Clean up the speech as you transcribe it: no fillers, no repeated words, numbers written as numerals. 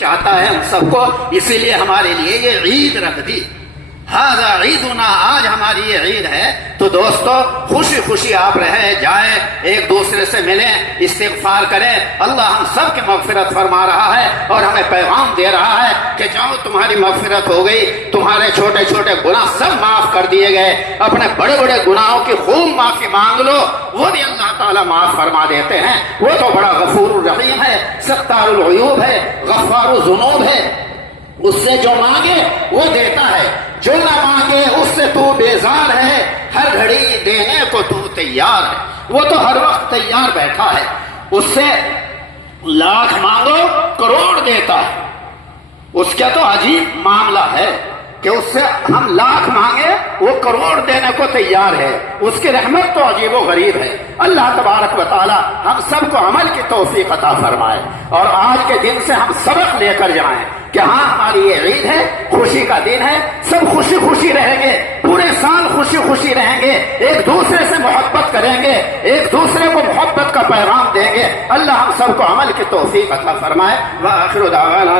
چاہتا ہے ہم سب کو، اسی لیے ہمارے لیے یہ عید رکھ دی۔ ھذا عیدنا، آج ہماری یہ عید ہے۔ تو دوستو خوشی خوشی آپ رہیں، جائیں، ایک دوسرے سے ملیں، استغفار کریں۔ اللہ ہم سب کی مغفرت فرما رہا ہے اور ہمیں پیغام دے رہا ہے کہ جاؤ تمہاری مغفرت ہو گئی، تمہارے چھوٹے چھوٹے گناہ سب معاف کر دیے گئے، اپنے بڑے بڑے گناہوں کی خوب معافی مانگ لو، وہ بھی اللہ تعالیٰ معاف فرما دیتے ہیں۔ وہ تو بڑا غفور الرحیم ہے، ستار العیوب ہے، غفار الذنوب ہے۔ اس سے جو مانگے وہ دیتا ہے، جو نہ مانگے اس سے تو بیزار ہے، ہر گھڑی دینے کو تو تیار ہے۔ وہ تو ہر وقت تیار بیٹھا ہے، اس سے لاکھ مانگو کروڑ دیتا ہے۔ اس کا تو عجیب معاملہ ہے کہ اس سے ہم لاکھ مانگے وہ کروڑ دینے کو تیار ہے۔ اس کی رحمت تو عجیب و غریب ہے۔ اللہ تبارک و تعالی ہم سب کو عمل کی توفیق عطا فرمائے اور آج کے دن سے ہم سبق لے کر جائیں کہ ہاں ہماری یہ عید ہے، خوشی کا دن ہے، سب خوشی خوشی رہیں گے، پورے سال خوشی خوشی رہیں گے، ایک دوسرے سے محبت کریں گے، ایک دوسرے کو محبت کا پیغام دیں گے۔ اللہ ہم سب کو عمل کی توفیق عطا فرمائے۔ وآخر دعوانا